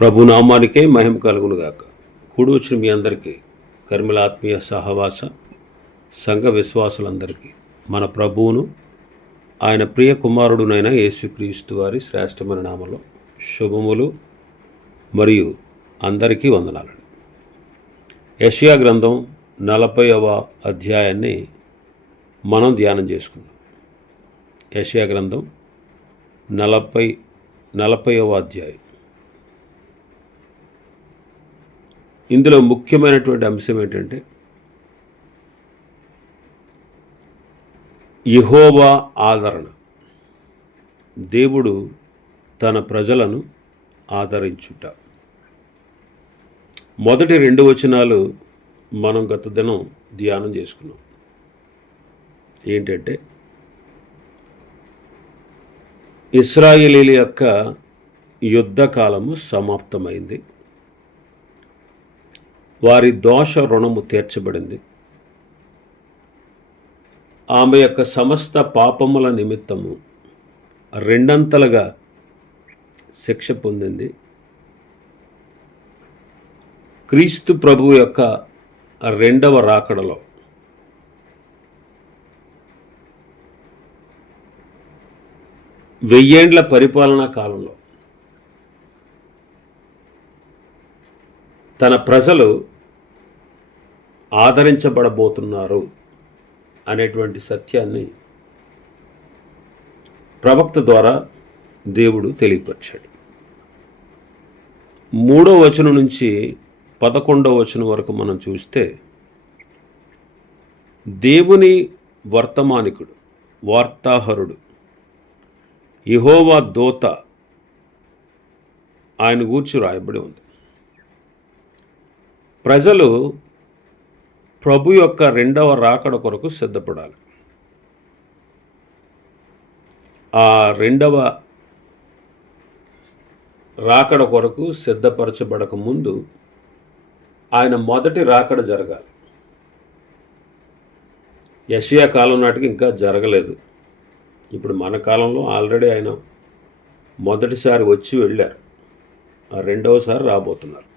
ప్రభునామానికే మహిమ కలుగునుగాక. కూడి వచ్చిన మీ అందరికీ కర్మిల ఆత్మీయ సహవాస సంఘ విశ్వాసులందరికీ మన ప్రభువును ఆయన ప్రియ కుమారుడునైన యేసుక్రీస్తు వారి శ్రేష్టమైన నామలో శుభములు మరియు అందరికీ వందనాలు యషియా గ్రంథం నలభైవ అధ్యాయాన్ని మనం ధ్యానం చేసుకుందాం. యషియా గ్రంథం నలభై నలభైవ అధ్యాయం. ఇందులో ముఖ్యమైనటువంటి అంశం ఏంటంటే యహోవా ఆదరణ. దేవుడు తన ప్రజలను ఆదరించుట. మొదటి రెండు వచనాలు మనం గత దినం ధ్యానం చేసుకున్నాం. ఏంటంటే ఇస్రాయిలీల యొక్క యుద్ధకాలము సమాప్తమైంది. వారి దోష రుణము తీర్చబడింది. ఆమె యొక్క సమస్త పాపముల నిమిత్తము రెండంతలుగా శిక్ష పొందింది. క్రీస్తు ప్రభు యొక్క రెండవ రాకడలో వెయ్యేండ్ల పరిపాలనా కాలంలో తన ప్రజలు ఆదరించబడబోతున్నారు అనేటువంటి సత్యాన్ని ప్రవక్త ద్వారా దేవుడు తెలియపరిచాడు. మూడో వచనం నుంచి పదకొండవ వచనం వరకు మనం చూస్తే దేవుని వర్తమానికుడు వార్తాహరుడు ఇహోవా దోత ఆయన గూర్చి రాయబడి ఉంది. ప్రజలు ప్రభు యొక్క రెండవ రాకడ కొరకు సిద్ధపడాలి. ఆ రెండవ రాకడ కొరకు సిద్ధపరచబడక ముందు ఆయన మొదటి రాకడ జరగాలి. యషియా కాలం నాటికి ఇంకా జరగలేదు. ఇప్పుడు మన కాలంలో ఆల్రెడీ ఆయన మొదటిసారి వచ్చి వెళ్ళారు. ఆ రెండవసారి రాబోతున్నారు.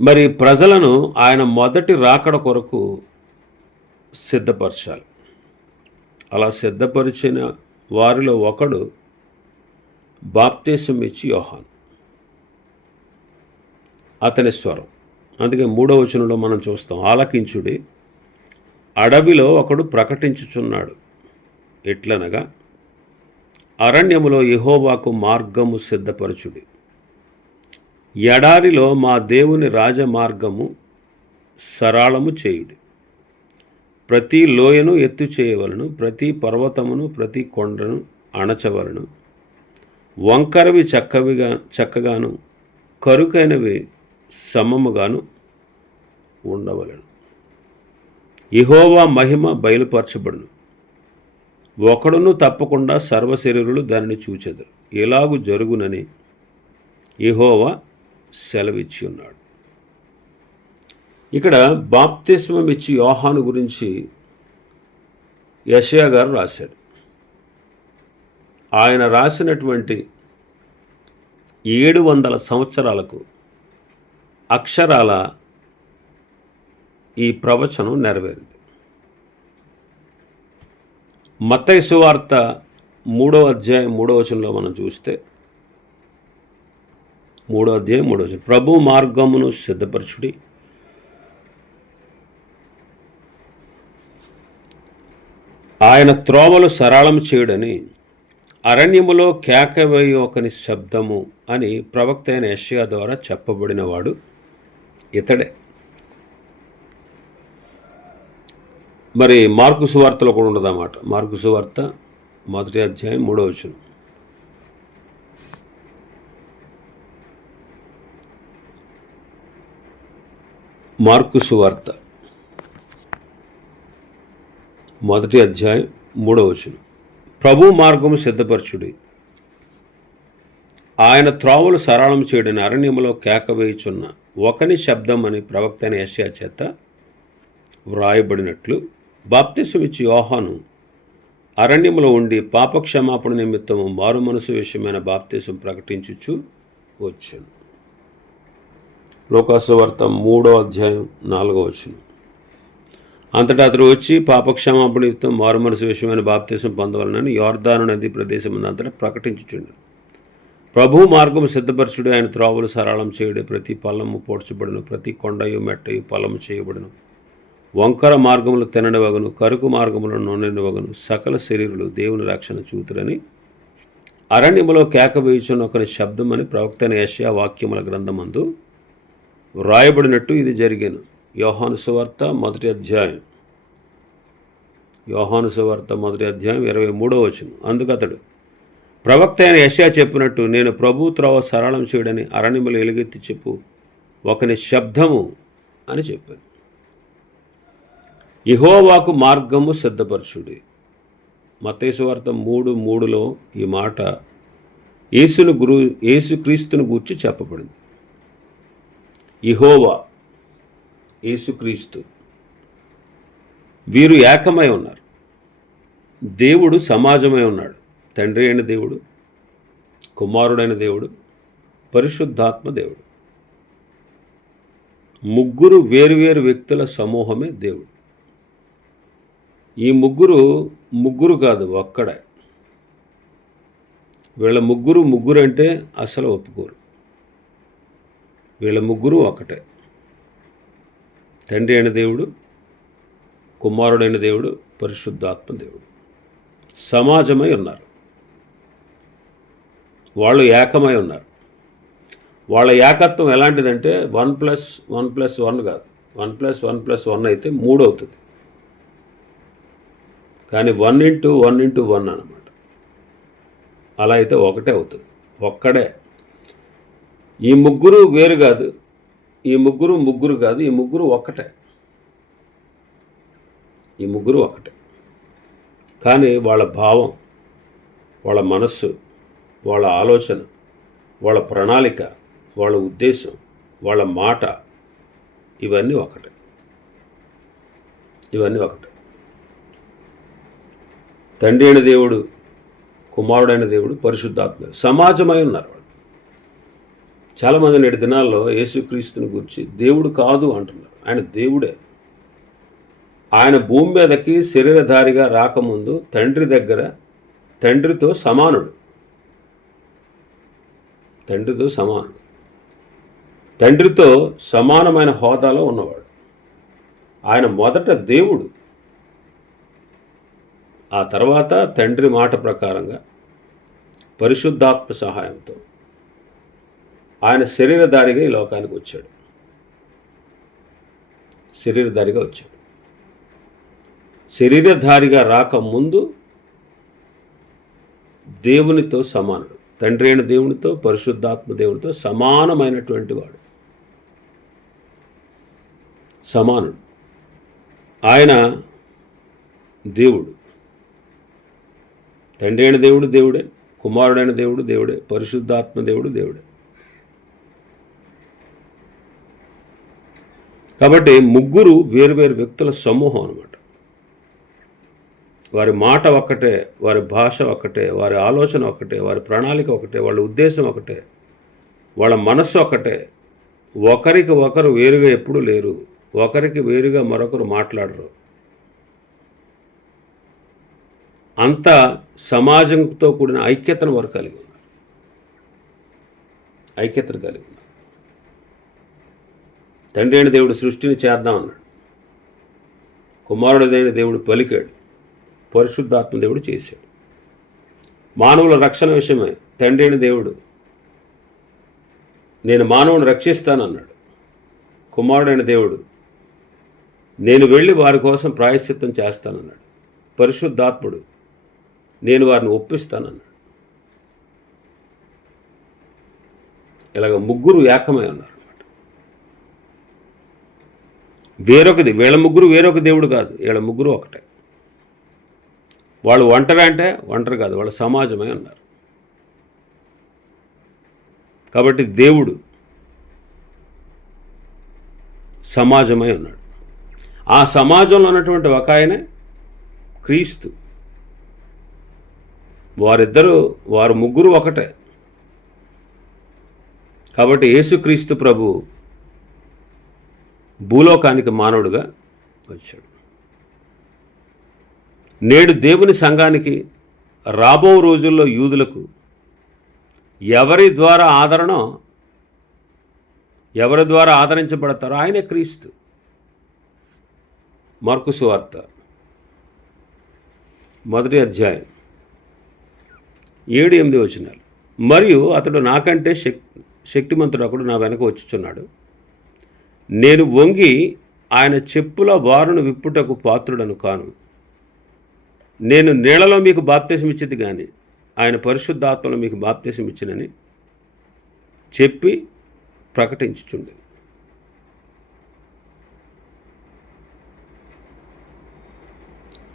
మరి ప్రజలను ఆయన మొదటి రాకడ కొరకు సిద్ధపరచాలి. అలా సిద్ధపరిచిన వారిలో ఒకడు బాప్తేశం ఇచ్చి యోహాన్. అతని స్వరం. అందుకే మూడవ వచనంలో మనం చూస్తాం ఆలకించుడి అడవిలో ఒకడు ప్రకటించుచున్నాడు. ఎట్లనగా అరణ్యములో యహోవాకు మార్గము సిద్ధపరచుడి. ఎడారిలో మా దేవుని రాజమార్గము సరళము చేయుడి. ప్రతి లోయను ఎత్తు చేయవలను ప్రతి పర్వతమును ప్రతి కొండను అణచవలను. వంకరవి చక్కవిగా చక్కగాను కరుకైనవి సమముగాను ఉండవలను. ఇహోవా మహిమ బయలుపరచబడును. ఒకడును తప్పకుండా సర్వశరీరులు దానిని చూచెదరు. ఎలాగు జరుగునని ఇహోవా సెలవిచ్చి ఉన్నాడు. ఇక్కడ బాప్తిస్మం ఇచ్చి యోహాను గురించి యషయా గారు రాశాడు. ఆయన రాసినటువంటి ఏడు వందల సంవత్సరాలకు అక్షరాల ఈ ప్రవచనం నెరవేరింది. మత్తయి వార్త మూడవ అధ్యాయం మూడవ వచనంలో మనం చూస్తే మూడో అధ్యాయం మూడో ప్రభు మార్గమును సిద్ధపరచుడి. ఆయన త్రోవలు సరళం చేయుడని అరణ్యములో కేకవై ఒకని శబ్దము అని ప్రవక్త అయిన యషయా ద్వారా చెప్పబడినవాడు ఇతడే. మరి మార్కు సువార్తలో కూడా ఉండదన్నమాట మార్కు సువార్త మొదటి అధ్యాయం మూడో వచనం. మార్కు సువార్త మొదటి అధ్యాయం మూడవ వచనం. ప్రభు మార్గము సిద్ధపరచుడి. ఆయన త్రోవలు సరళం చేయడని అరణ్యములో కేక వేయుచున్న ఒకని శబ్దం అని ప్రవక్త అయిన చేత వ్రాయబడినట్లు బాప్తిసమిచ్చి యోహాను అరణ్యములో ఉండి పాపక్షమాపణ నిమిత్తము మారు మనసు విషయమైన బాప్తిసం ప్రకటించుచు వచ్చాను. లోకాసువార్త మూడో అధ్యాయం నాలుగో వచ్చిన అంతటా అతడు వచ్చి పాపక్షమాపణ యుక్తం మారుమనసు విషయమైన బాప్తీసం పొందవలనని యోర్దాను నది ప్రదేశం అంతటా ప్రకటించుచుండు ప్రభు మార్గము సిద్ధపరచుడు ఆయన త్రోవలు సరళం చేయుడు ప్రతి పల్లము పోడ్చబడును ప్రతి కొండయు మెట్టయు పల్లము చేయబడును. వంకర మార్గములు తినని వగను కరుకు మార్గములు నూనెని వగను సకల శరీరులు దేవుని రక్షణ చూతురని అరణ్యములో కేక వేయుచున్న ఒకని శబ్దమని ప్రవక్త యశ్యా వాక్యముల గ్రంథమందు వ్రాయబడినట్టు ఇది జరిగాను. యోహాను సువార్త మొదటి అధ్యాయం. యోహాను సువార్త మొదటి అధ్యాయం ఇరవై మూడో వచనం. అందుకు అతడు ప్రవక్త అయిన యశా చెప్పినట్టు నేను ప్రభు త్రోవ సరళం చేయడని అరణ్యములు ఎలుగెత్తి చెప్పు. ఒకని శబ్దము అని చెప్పాను. ఇహోవాకు మార్గము సిద్ధపరచుడి. మతేశ్వార్త మూడు మూడులో ఈ మాట యేసును గురు యేసుక్రీస్తును గూర్చి చెప్పబడింది. ఇహోవా యేసుక్రీస్తు. వీరు ఏకమై ఉన్నారు. దేవుడు సమాజమై ఉన్నాడు. తండ్రి అయిన దేవుడు కుమారుడైన దేవుడు పరిశుద్ధాత్మ దేవుడు. ముగ్గురు వేరువేరు వ్యక్తుల సమూహమే దేవుడు. ఈ ముగ్గురు ముగ్గురు కాదు ఒక్కడే. వీళ్ళ ముగ్గురు ముగ్గురు అంటే అసలు ఒప్పుకోరు. వీళ్ళ ముగ్గురు ఒకటే తండ్రి అయిన దేవుడు కుమారుడైన దేవుడు పరిశుద్ధాత్మ దేవుడు. సమాజమై ఉన్నారు. వాళ్ళు ఏకమై ఉన్నారు. వాళ్ళ ఏకత్వం ఎలాంటిదంటే one plus one plus one కాదు. One plus one plus one అయితే మూడు అవుతుంది. కానీ one into one into one అనమాట అలా అయితే ఒకటే అవుతుంది. ఒక్కడే. ఈ ముగ్గురు వేరు కాదు. ఈ ముగ్గురు ముగ్గురు కాదు. ఈ ముగ్గురు ఒక్కటే. ఈ ముగ్గురు ఒకటే కానీ వాళ్ళ భావం వాళ్ళ మనస్సు వాళ్ళ ఆలోచన వాళ్ళ ప్రణాళిక వాళ్ళ ఉద్దేశం వాళ్ళ మాట ఇవన్నీ ఒకటే ఇవన్నీ ఒకటే తండ్రి అయిన దేవుడు కుమారుడైన దేవుడు పరిశుద్ధాత్మ సమాజమై ఉన్నారు చాలామంది నేటి దినాల్లో యేసుక్రీస్తుని గురించి దేవుడు కాదు అంటున్నారు. ఆయన దేవుడే. ఆయన భూమి మీదకి శరీరధారిగా రాకముందు తండ్రి దగ్గర తండ్రితో సమానుడు. తండ్రితో సమానుడు. తండ్రితో సమానమైన హోదాలో ఉన్నవాడు. ఆయన మొదట దేవుడు. ఆ తర్వాత తండ్రి మాట ప్రకారంగా పరిశుద్ధాత్మ సహాయంతో ఆయన శరీరధారిగా ఈ లోకానికి వచ్చాడు. శరీరధారిగా వచ్చాడు. శరీరధారిగా రాకముందు దేవునితో సమానుడు. తండ్రి అయిన దేవునితో పరిశుద్ధాత్మ దేవునితో సమానమైనటువంటి వాడు. సమానుడు. ఆయన దేవుడు. తండ్రి అయిన దేవుడు దేవుడే కుమారుడైన దేవుడు దేవుడే పరిశుద్ధాత్మ దేవుడు దేవుడే. కాబట్టి ముగ్గురు వేరువేరు వ్యక్తుల సమూహం అనమాట వారి మాట ఒక్కటే వారి భాష ఒక్కటే వారి ఆలోచన ఒకటే వారి ప్రణాళిక ఒకటే వాళ్ళ ఉద్దేశం ఒకటే వాళ్ళ మనస్సు ఒకటే ఒకరికి ఒకరు వేరుగా ఎప్పుడూ లేరు. ఒకరికి వేరుగా మరొకరు మాట్లాడరు. అంత సమాజంతో కూడిన ఐక్యతను వారు కలిగి ఉన్నారు. ఐక్యతను కలిగి ఉన్నారు. తండ్రి అయిన దేవుడు సృష్టిని చేద్దాం అన్నాడు. కుమారుడైన దేవుడు పలికాడు. పరిశుద్ధాత్మ దేవుడు చేశాడు. మానవుల రక్షణ విషయమై. తండ్రి అయిన దేవుడు నేను మానవుని రక్షిస్తానన్నాడు. కుమారుడైన దేవుడు నేను వెళ్ళి వారి కోసం ప్రాయశ్చిత్తం చేస్తానన్నాడు. పరిశుద్ధాత్ముడు నేను వారిని ఒప్పిస్తానన్నాడు. ఇలాగ ముగ్గురు ఏకమై ఉన్నారు. వేరొకది వీళ్ళ ముగ్గురు వేరొక దేవుడు కాదు. వీళ్ళ ముగ్గురు ఒకటే. వాళ్ళు ఒంటరి అంటే ఒంటరి కాదు వాళ్ళ సమాజమై ఉన్నారు. కాబట్టి దేవుడు సమాజమై ఉన్నాడు. ఆ సమాజంలో ఉన్నటువంటి ఒక ఆయనే క్రీస్తు. వారిద్దరూ వారు ముగ్గురు ఒకటే. కాబట్టి యేసుక్రీస్తు ప్రభు భూలోకానికి మానవుడుగా వచ్చాడు. నేడు దేవుని సంఘానికి రాబో రోజుల్లో యూదులకు ఎవరి ద్వారా ఆదరణ ఎవరి ద్వారా ఆదరించబడతారో ఆయనే క్రీస్తు. మార్కుసు వార్త మొదటి అధ్యాయం ఏడు ఎనిమిది వచనాలు. మరియు అతడు నాకంటే శక్ శక్తిమంతుడు అప్పుడు నా వెనక వచ్చుచున్నాడు. నేను వంగి ఆయన చెప్పుల వారును విప్పుటకు పాత్రుడను కాను. నేను నీళ్ళలో మీకు బాప్తీసం ఇచ్చేది కానీ ఆయన పరిశుద్ధాత్మలో మీకు బాప్తీసం ఇచ్చినని చెప్పి ప్రకటించుచుండి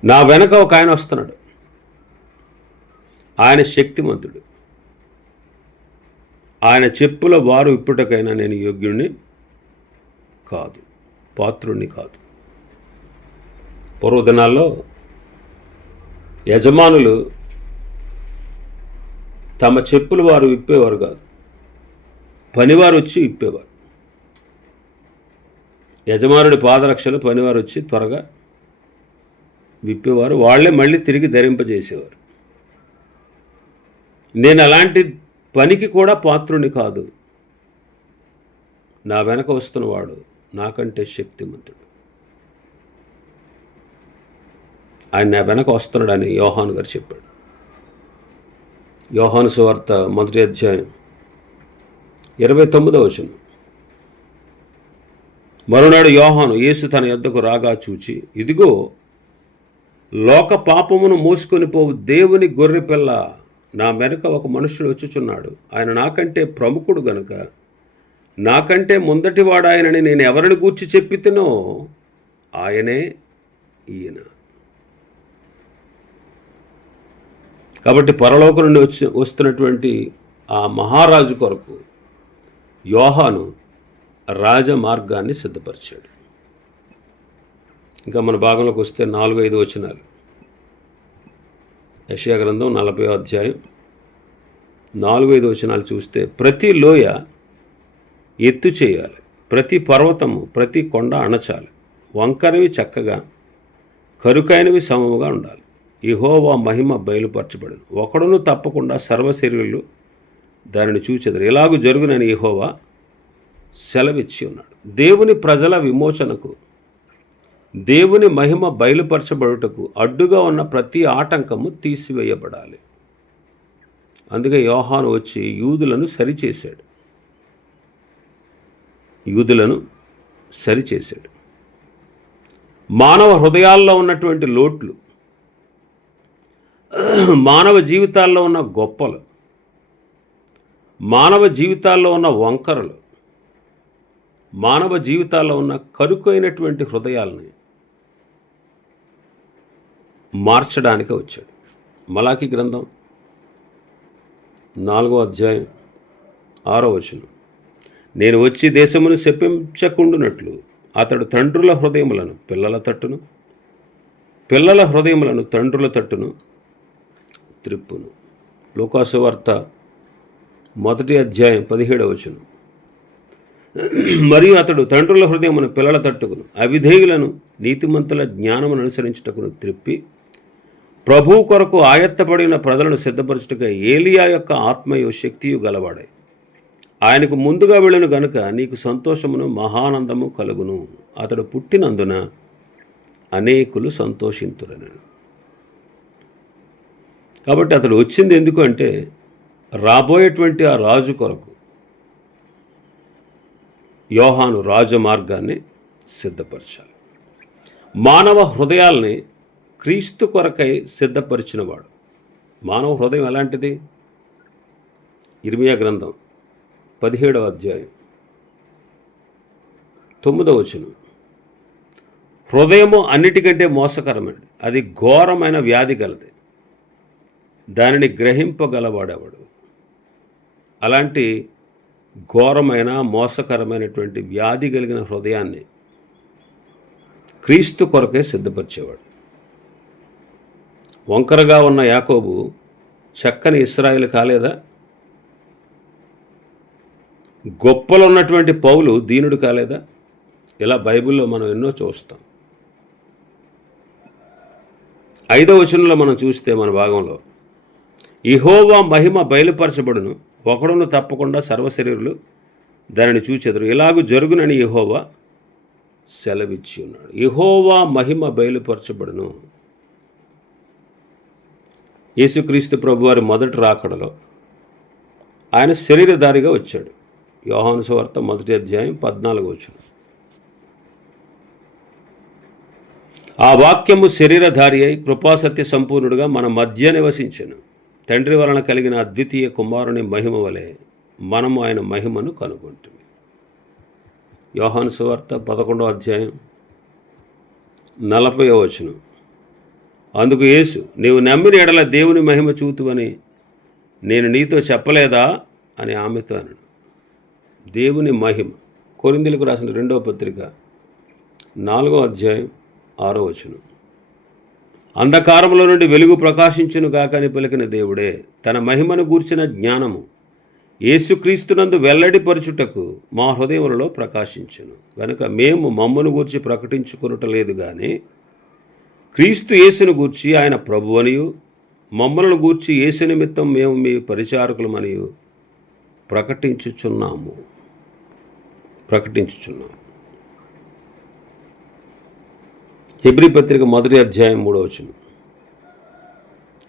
నా వెనక ఒక ఆయన వస్తున్నాడు. ఆయన శక్తిమంతుడు. ఆయన చెప్పుల వారు ఇప్పటికైనా నేను యోగ్యుణ్ణి. కాదు పాత్రుణ్ణి కాదు. పూర్వదినాల్లో యజమానులు తమ చెప్పులు వారు విప్పేవారు కాదు పనివారు వచ్చి విప్పేవారు. యజమానుడి పాదరక్షలు పనివారు వచ్చి త్వరగా విప్పేవారు వాళ్ళే మళ్ళీ తిరిగి ధరింపజేసేవారు. నేను అలాంటి పనికి కూడా పాత్రుని కాదు. నా వెనక వస్తున్నవాడు నాకంటే శక్తిమంతుడు. ఆయన నా వెనక వస్తున్నాడని యోహాన్ గారు చెప్పాడు. యోహాను సువార్త మొదటి అధ్యాయం ఇరవై తొమ్మిదవ వచనం. మరునాడు యోహాను యేసు తన యొద్దకు రాగా చూచి ఇదిగో లోక పాపమును మోసుకొని పోవు దేవుని గొర్రెపిల్ల నా వెనుక ఒక మనుషుడు వచ్చుచున్నాడు. ఆయన నాకంటే ప్రముఖుడు గనుక నాకంటే ముందటివాడాయనని నేను ఎవరిని గూర్చి చెప్పితేనో ఆయనే ఈయన. కాబట్టి పరలోక నుండి వచ్చి వస్తున్నటువంటి ఆ మహారాజు కొరకు యోహాను రాజమార్గాన్ని సిద్ధపరిచాడు. ఇంకా మన భాగంలోకి వస్తే నాలుగు ఐదు వచనాలు. యశయా గ్రంథం నలభై అధ్యాయం నాలుగు ఐదు వచనాలు చూస్తే ప్రతి లోయ ఎత్తు చేయాలి. ప్రతి పర్వతము ప్రతి కొండ అణచాలి. వంకరవి చక్కగా కరుకైనవి సమముగా ఉండాలి. ఇహోవా మహిమ బయలుపరచబడను. ఒకడును తప్పకుండా సర్వశరీరులు దానిని చూచెదరు. ఇలాగూ జరుగునని ఇహోవా సెలవిచ్చి ఉన్నాడు. దేవుని ప్రజల విమోచనకు దేవుని మహిమ బయలుపరచబడుటకు అడ్డుగా ఉన్న ప్రతి ఆటంకము తీసివేయబడాలి. అందుకే యోహాను వచ్చి యూదులను సరిచేశాడు. యూదులను సరిచేశాడు. మానవ హృదయాల్లో ఉన్నటువంటి లోట్లు మానవ జీవితాల్లో ఉన్న గొప్పలు మానవ జీవితాల్లో ఉన్న వంకరలు మానవ జీవితాల్లో ఉన్న కరుకైనటువంటి హృదయాల్ని మార్చడానికి వచ్చాడు. మలాకి గ్రంథం నాలుగో అధ్యాయం ఆరో వచనం. నేను వచ్చి దేశమును శపించకుండునట్లు అతడు తండ్రుల హృదయములను పిల్లల తట్టును పిల్లల హృదయములను తండ్రుల తట్టును త్రిప్పును. లోకాసువార్త మొదటి అధ్యాయం పదిహేడవ వచనం. మరియు అతడు తండ్రుల హృదయమును పిల్లల తట్టుకును అవిధేయులను నీతిమంతుల జ్ఞానమును అనుసరించుటకును త్రిప్పి ప్రభువు కొరకు ఆయత్తపడిన ప్రజలను సిద్ధపరచుటగా ఏలియా యొక్క ఆత్మయు శక్తియు గలవాడాయి ఆయనకు ముందుగా వెళ్ళను గనుక నీకు సంతోషమును మహానందము కలుగును. అతడు పుట్టినందున అనేకులు సంతోషింతులను కాబట్టి అతడు వచ్చింది ఎందుకు అంటే రాబోయేటువంటి ఆ రాజు కొరకు యోహాను రాజమార్గాన్ని సిద్ధపరచాలి. మానవ హృదయాల్ని క్రీస్తు కొరకై సిద్ధపరిచినవాడు. మానవ హృదయం ఎలాంటిది? ఇర్మియా గ్రంథం. పదిహేడవ అధ్యాయం. తొమ్మిదవ వచనం. హృదయము అన్నిటికంటే మోసకరమైనది. అది ఘోరమైన వ్యాధి గలది. దానిని గ్రహింపగలవాడేవాడు? అలాంటి ఘోరమైన మోసకరమైనటువంటి వ్యాధి కలిగిన హృదయాన్ని క్రీస్తు కొరకే సిద్ధపరిచేవాడు. వంకరగా ఉన్న యాకోబు చక్కని ఇస్రాయిల్ కాలేదా? గొప్పలు ఉన్నటువంటి పౌలు దీనుడు కాలేదా? ఇలా బైబిల్లో మనం ఎన్నో చూస్తాం. ఐదవ వచనంలో మనం చూస్తే మన భాగంలో ఇహోవా మహిమ బయలుపరచబడును ఒకడును తప్పకుండా సర్వశరీరులు దానిని చూచెదరు. ఇలాగూ జరుగునని ఇహోవా సెలవిచ్చి ఉన్నాడు ఇహోవా మహిమ బయలుపరచబడును. యేసుక్రీస్తు ప్రభువారి మొదటి రాకడలో ఆయన శరీరధారిగా వచ్చాడు. యోహాను సువార్త మొదటి అధ్యాయం పద్నాలుగు వచ్చిన ఆ వాక్యము శరీరధారి అయి కృపాసత్య సంపూర్ణుడుగా మన మధ్య నివసించను. తండ్రి వలన కలిగిన అద్వితీయ కుమారుని మహిమ వలె మనము ఆయన మహిమను కనుగొంటుంది యోహాను సువార్త పదకొండవ అధ్యాయం నలభై వచనం. అందుకు యేసు నీవు నమ్మిన ఎడల దేవుని మహిమ చూతువని నేను నీతో చెప్పలేదా అని ఆమెతో అన్నాడు దేవుని మహిమ. కొరిందులకు రాసిన రెండవ పత్రిక నాలుగో అధ్యాయం ఆరో వచనం. అంధకారంలో నుండి వెలుగు ప్రకాశించును కాకని పలికిన దేవుడే తన మహిమను గూర్చిన జ్ఞానము యేసుక్రీస్తునందు వెల్లడిపరచుటకు మా హృదయములలో ప్రకాశించును. గనుక మేము మమ్మను గూర్చి ప్రకటించుకునుట లేదు కానీ క్రీస్తు యేసును గూర్చి ఆయన ప్రభువనియు మమ్మలను గూర్చి యేసు నిమిత్తం మేము మీ పరిచారకులమనియు ప్రకటించుచున్నాము. ప్రకటించుచున్నాం. హెబ్రి పత్రిక మొదటి అధ్యాయం మూడవ వచనం.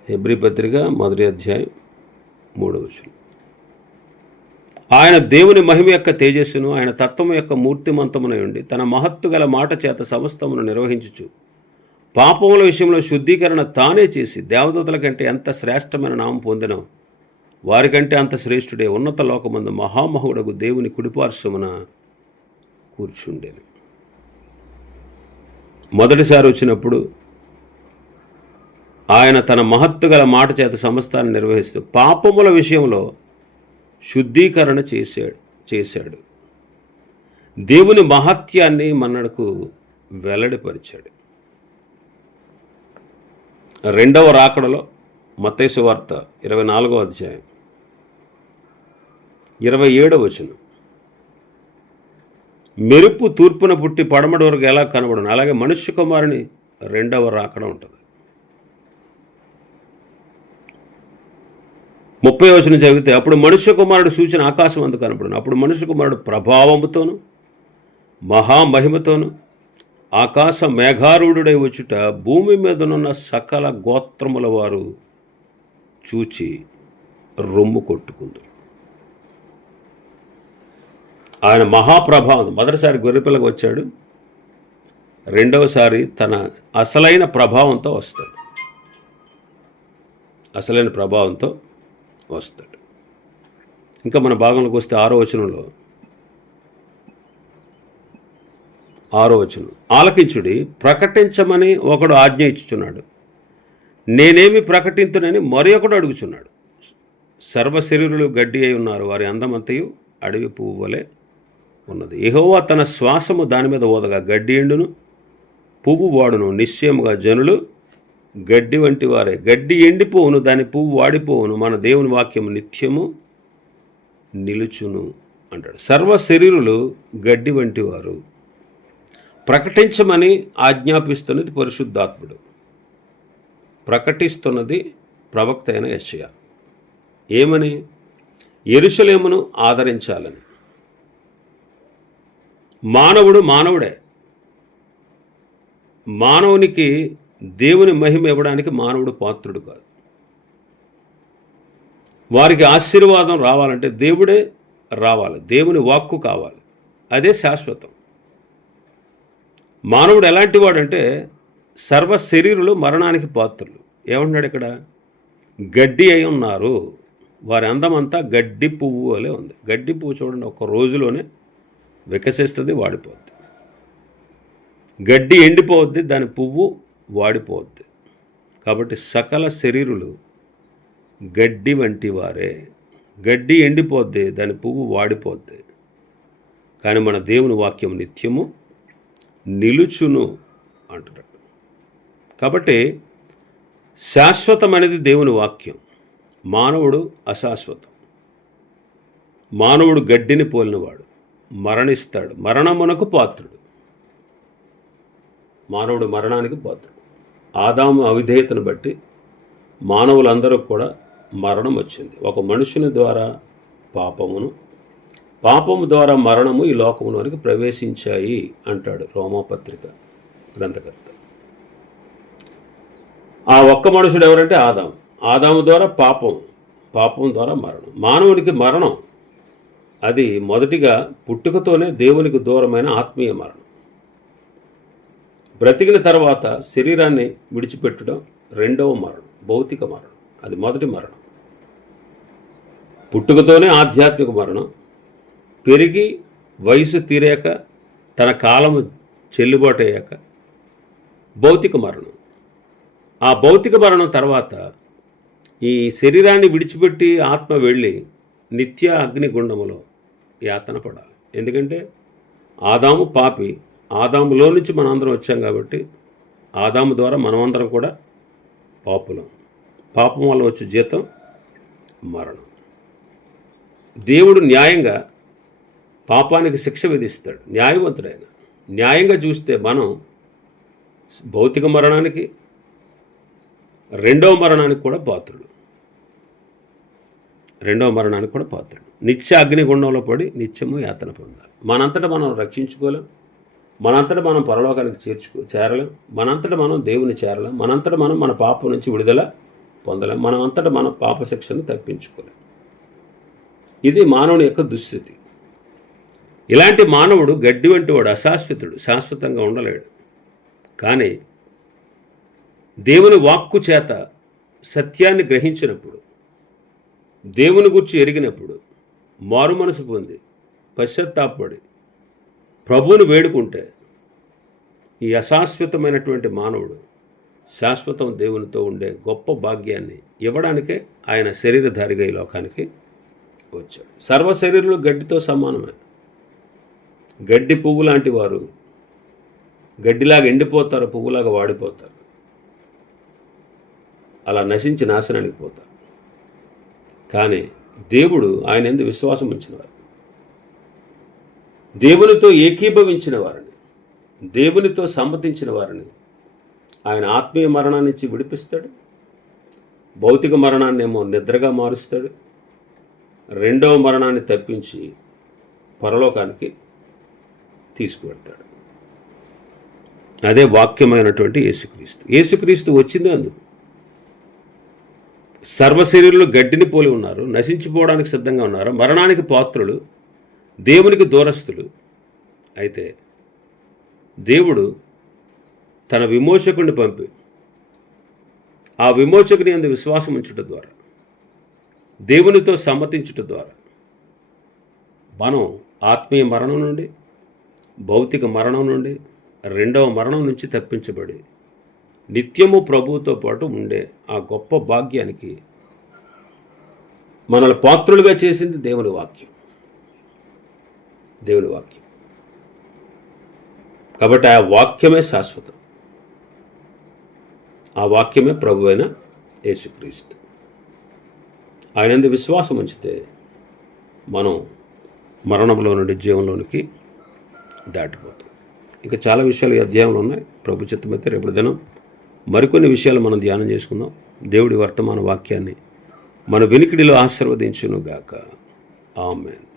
హెబ్రి పత్రిక మొదటి అధ్యాయం మూడవ వచనం. ఆయన దేవుని మహిమ యొక్క తేజస్సును ఆయన తత్వము యొక్క మూర్తిమంతమునై ఉండి తన మహత్తు గల మాట చేత సమస్తమును నిర్వహించుచు పాపముల విషయంలో శుద్ధీకరణ తానే చేసి దేవదూతల కంటే ఎంత శ్రేష్టమైన నామం పొందినో వారికంటే అంత శ్రేష్ఠుడే ఉన్నత లోకమందు మహామహుడకు దేవుని కుడిపార్శ్వమున కూర్చుండేను మొదటిసారి వచ్చినప్పుడు ఆయన తన మహత్తు గల మాట చేత సమస్తాన్ని నిర్వహిస్తూ పాపముల విషయంలో శుద్ధీకరణ చేశాడు చేశాడు. దేవుని మహత్యాన్ని మనకు వెల్లడిపరిచాడు. రెండవ రాకడలో మత్తైసు వార్త ఇరవై నాలుగో అధ్యాయం ఇరవై ఏడవ వచనం. మెరుపు తూర్పున పుట్టి పడమటి వరకు ఎలా కనబడను? అలాగే మనుష్య కుమారుని రెండవ రాకడం ఉంటుంది. ముప్పై వచనం చదివితే అప్పుడు మనుష్య కుమారుడు సూచన ఆకాశం అందు కనపడును అప్పుడు మనుష్య కుమారుడు ప్రభావముతోను మహామహిమతోను ఆకాశ మేఘారూఢుడై వచ్చుట భూమి మీదనున్న సకల గోత్రముల వారు చూచి రొమ్ము కొట్టుకుందరు. ఆయన మహాప్రభావం మొదటిసారి గొర్రెపిల్లకి వచ్చాడు. రెండవసారి తన అసలైన ప్రభావంతో వస్తాడు. అసలైన ప్రభావంతో వస్తాడు. ఇంకా మన భాగంలోకి వస్తే ఆరో వచనంలో ఆరో వచనం ఆలకించుడి ప్రకటించమని ఒకడు ఆజ్ఞ ఇచ్చుచున్నాడు. నేనేమి ప్రకటింతునని మరి ఒకడు అడుగుచున్నాడు. సర్వశరీరులు గడ్డి అయి ఉన్నారు వారి అందమంతయు అడవి పువ్వు ఉన్నది. ఎహోవా తన శ్వాసము దాని మీద ఓదగా గడ్డి ఎండును పువ్వు వాడును. నిశ్చయముగా జనులు గడ్డి వంటి వారే. గడ్డి ఎండిపోవును దాని పువ్వు వాడిపోవును. మన దేవుని వాక్యము నిత్యము నిలుచును అంటాడు. సర్వ శరీరులు గడ్డి వంటి వారు. ప్రకటించమని ఆజ్ఞాపిస్తున్నది పరిశుద్ధాత్ముడు. ప్రకటిస్తున్నది ప్రవక్త అయిన యశయ ఏమని? ఎరుసలేమును ఆదరించాలని. మానవుడు మానవుడే. మానవునికి దేవుని మహిమ ఇవ్వడానికి మానవుడు పాత్రుడు కాదు. వారికి ఆశీర్వాదం రావాలంటే దేవుడే రావాలి. దేవుని వాక్కు కావాలి. అదే శాశ్వతం. మానవుడు ఎలాంటి వాడంటే సర్వ శరీరులు మరణానికి పాత్రులు. ఏమంటున్నాడు ఇక్కడ? గడ్డి అయి ఉన్నారు. వారి అందమంతా గడ్డి పువ్వు వలె ఉంది. గడ్డి పువ్వు చూడండి ఒక రోజులోనే వికసిస్తుంది వాడిపోద్ది. గడ్డి ఎండిపోవద్ది దాని పువ్వు వాడిపోవద్ది కాబట్టి సకల శరీరులు గడ్డి వంటి వారే. గడ్డి ఎండిపోద్ది దాని పువ్వు వాడిపోద్ది. కానీ మన దేవుని వాక్యం నిత్యము నిలుచును అంటాడు కాబట్టి శాశ్వతమైనది దేవుని వాక్యం. మానవుడు అశాశ్వతం. మానవుడు గడ్డిని పోలినవాడు. మరణిస్తాడు. మరణమునకు పాత్రుడు. మానవుడు మరణానికి పాత్రుడు. ఆదాము అవిధేయతను బట్టి మానవులందరూ కూడా మరణం వచ్చింది. ఒక మనుషుని ద్వారా పాపమును పాపము ద్వారా మరణము ఈ లోకములోనికి ప్రవేశించాయి అంటాడు రోమాపత్రిక గ్రంథకర్త. ఆ ఒక్క మనుషుడు ఎవరంటే ఆదాము. ఆదాము ద్వారా పాపం పాపం ద్వారా మరణం. మానవునికి మరణం అది మొదటిగా పుట్టుకతోనే దేవునికి దూరమైన ఆత్మీయ మరణం. బ్రతికిన తర్వాత శరీరాన్ని విడిచిపెట్టడం రెండవ మరణం భౌతిక మరణం. అది మొదటి మరణం. పుట్టుకతోనే ఆధ్యాత్మిక మరణం. పెరిగి వయసు తీరాక తన కాలము చెల్లుబాటు అయ్యాక భౌతిక మరణం. ఆ భౌతిక మరణం తర్వాత ఈ శరీరాన్ని విడిచిపెట్టి ఆత్మ వెళ్ళి నిత్య అగ్నిగుండములో యాతన పడాలి. ఎందుకంటే ఆదాము పాపి ఆదాములో నుంచి మనందరం వచ్చాం కాబట్టి ఆదాము ద్వారా మనమందరం కూడా పాపులం. పాపం వల్ల వచ్చే జీతం మరణం. దేవుడు న్యాయంగా పాపానికి శిక్ష విధిస్తాడు. న్యాయవంతుడైన. న్యాయంగా చూస్తే మనం భౌతిక మరణానికి రెండవ మరణానికి కూడా పాత్రుడు రెండవ మరణానికి కూడా పాత్రుడు. నిత్య అగ్నిగుండంలో పడి నిత్యము యాతన పొందాలి. మనంతటా మనం రక్షించుకోలేం. మనంతటా మనం పరలోకానికి చేర్చుకో చేరలేం. మనంతటా మనం దేవుని చేరలేం. మనంతటా మనం మన పాపం నుంచి విడుదల పొందలేం. మనం అంతటా మన పాప శిక్షను తప్పించుకోలేం. ఇది మానవుని యొక్క దుస్థితి. ఇలాంటి మానవుడు గడ్డి వంటి వాడు అశాశ్వతుడు శాశ్వతంగా ఉండలేడు. కానీ దేవుని వాక్కు చేత సత్యాన్ని గ్రహించినప్పుడు దేవుని గురించి ఎరిగినప్పుడు మారు మనసు పొంది పశ్చాత్తాపడి ప్రభువుని వేడుకుంటే ఈ అశాశ్వతమైనటువంటి మానవుడు శాశ్వతం దేవునితో ఉండే గొప్ప భాగ్యాన్ని ఇవ్వడానికే ఆయన శరీరధారిగా ఈ లోకానికి వచ్చాడు. సర్వ శరీరంలో గడ్డితో సమానమే. గడ్డి పువ్వు లాంటి వారు గడ్డిలాగా ఎండిపోతారు పువ్వులాగా వాడిపోతారు. అలా నశించి నాశనానికి పోతారు. కానీ దేవుడు ఆయన ఎందు విశ్వాసం ఉంచినవారు. దేవునితో ఏకీభవించిన వారిని దేవునితో సమ్మతించిన వారిని ఆయన ఆత్మీయ మరణాన్ని ఇచ్చి విడిపిస్తాడు. భౌతిక మరణాన్ని ఏమో నిద్రగా మారుస్తాడు. రెండవ మరణాన్ని తప్పించి పరలోకానికి తీసుకువెళ్తాడు. అదే వాక్యమైనటువంటి యేసుక్రీస్తు. యేసుక్రీస్తు వచ్చింది అందుకు సర్వశరీరులు గడ్డిని పోలి ఉన్నారు నశించిపోవడానికి సిద్ధంగా ఉన్నారు? మరణానికి పాత్రులు దేవునికి దూరస్తులు అయితే దేవుడు తన విమోచకుడిని పంపి ఆ విమోచకుని అందు విశ్వాసం ఉంచుట ద్వారా దేవునితో సమ్మతించుట ద్వారా మనం ఆత్మీయ మరణం నుండి భౌతిక మరణం నుండి రెండవ మరణం నుంచి తప్పించబడి నిత్యము ప్రభువుతో పాటు ఉండే ఆ గొప్ప భాగ్యానికి మనల్ని పాత్రులుగా చేసింది దేవుని వాక్యం. దేవుని వాక్యం. కాబట్టి ఆ వాక్యమే శాశ్వతం. ఆ వాక్యమే ప్రభు అయిన యేసుక్రీస్తు. ఆయన విశ్వాసం ఉంచితే మనం మరణంలో నుండి జీవంలోనికి దాటిపోతాం. ఇంకా చాలా విషయాలు ఈ అధ్యాయంలో ఉన్నాయి. ప్రభు చిత్తమైతే రేపు దినం మరికొన్ని విషయాలు మనం ధ్యానం చేసుకుందాం. దేవుడి వర్తమాన వాక్యాన్ని మన వినికిడిలో ఆశీర్వదించును గాక ఆమెన్.